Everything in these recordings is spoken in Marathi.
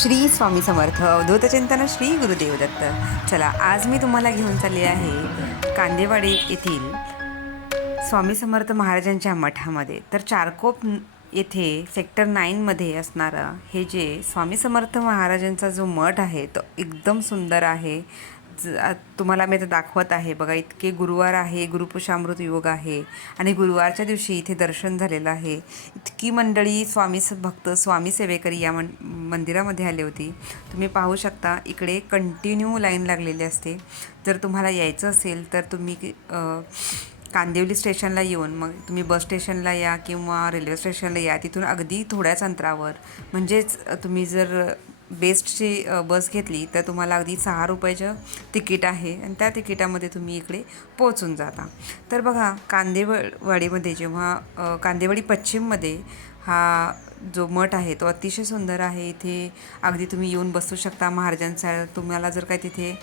श्री स्वामी समर्थ अवधूतचिंतन श्री गुरुदेव दत्त. चला आज मी तुम्हाला घेऊन चालले आहे कांदेवाडी येथील स्वामी समर्थ महाराजांच्या मठामध्ये. तर चारकोप येथे सेक्टर नाईनमध्ये असणारं हे जे स्वामी समर्थ महाराजांचा जो मठ आहे तो एकदम सुंदर आहे. तुम्हाला मी आता दाखवत आहे. बघा इतके गुरुवार आहे गुरुपुषामृत योग आहे आणि गुरुवारच्या दिवशी इथे दर्शन झालेलं आहे. इतकी मंडळी स्वामी स- भक्त स्वामी सेवेकरी या मन मंदिरामध्ये आली होती. तुम्ही पाहू शकता इकडे कंटिन्यू लाईन लागलेली असते. जर तुम्हाला यायचं असेल तर तुम्ही कांदिवली स्टेशनला येऊन मग तुम्ही बस स्टेशनला या किंवा रेल्वे स्टेशनला या. तिथून अगदी थोड्याच अंतरावर. म्हणजेच तुम्ही जर बेस्टची बस घेतली तर तुम्हाला अगदी सहा रुपयाचं तिकीट आहे. आणि त्या तिकिटामध्ये तुम्ही इकडे पोहोचून जाता. तर बघा कांदेवाडीमध्ये जेव्हा कांदेवाडी पश्चिममध्ये हा जो मठ आहे तो अतिशय सुंदर आहे. इथे अगदी तुम्ही येऊन बसू शकता. महाराजांचा तुम्हाला जर काय तिथे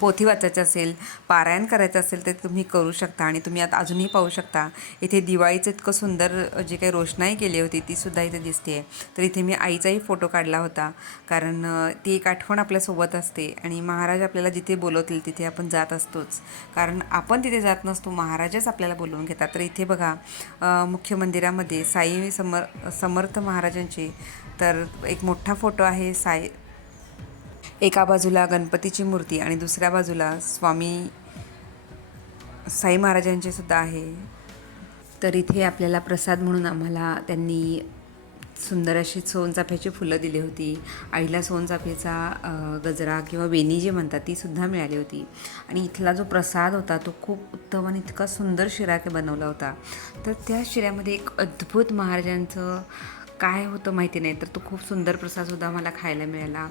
पोथी वाचायचं असेल पारायण करायचं असेल तर तुम्ही करू शकता आणि तुम्ही आता अजूनही पाहू शकता. इथे दिवाळीचं इतकं सुंदर जी काही रोषणाई केली होती ती सुद्धा इथे दिसते आहे तर इथे मी आईचाही फोटो काढला होता. कारण ती एक आठवण आपल्यासोबत असते आणि महाराज आपल्याला जिथे बोलवतील तिथे आपण जात असतोच. कारण आपण तिथे जात नसतो महाराजच आपल्याला बोलवून घेतात. तर इथे बघा मुख्य मंदिरामध्ये साई समर समर्थ महाराजांचे तर एक मोठा फोटो आहे साई एका बाजूला गणपतीची मूर्ती आणि दुसऱ्या बाजूला स्वामी साई महाराजांचे सुद्धा आहे. तर इथे आपल्याला प्रसाद म्हणून आम्हाला त्यांनी सुंदर अशी सोनचाफ्याची फुलं दिली होती. आईला सोनचाफ्याचा गजरा किंवा वेणी जे म्हणतात ती सुद्धा मिळाली होती. आणि इथला जो प्रसाद होता तो खूप उत्तम आणि इतका सुंदर शिरा बनवला होता. तर त्या शिऱ्यामध्ये एक अद्भुत महाराजांचं काय होतं माहिती नाही तर तो खूप सुंदर प्रसादसुद्धा मला खायला मिळाला.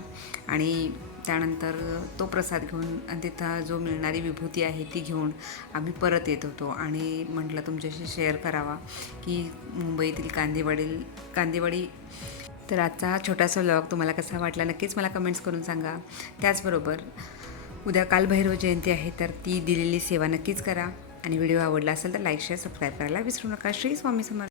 आणि त्यानंतर तो प्रसाद घेऊन आणि तिथं जो मिळणारी विभूती आहे ती घेऊन आम्ही परत येत होतो. आणि म्हटलं तुमच्याशी शेअर करावा की मुंबईतील कांदेवाडील कांदेवाडी तर आजचा हा छोटासा व्लॉग तुम्हाला कसा वाटला नक्कीच मला कमेंट्स करून सांगा. त्याचबरोबर उद्या कालभैरव जयंती आहे तर ती दिलेली सेवा नक्कीच करा. आणि व्हिडिओ आवडला असेल तर लाईक शेअर सबस्क्राईब करायला विसरू नका. श्री स्वामी समर्थ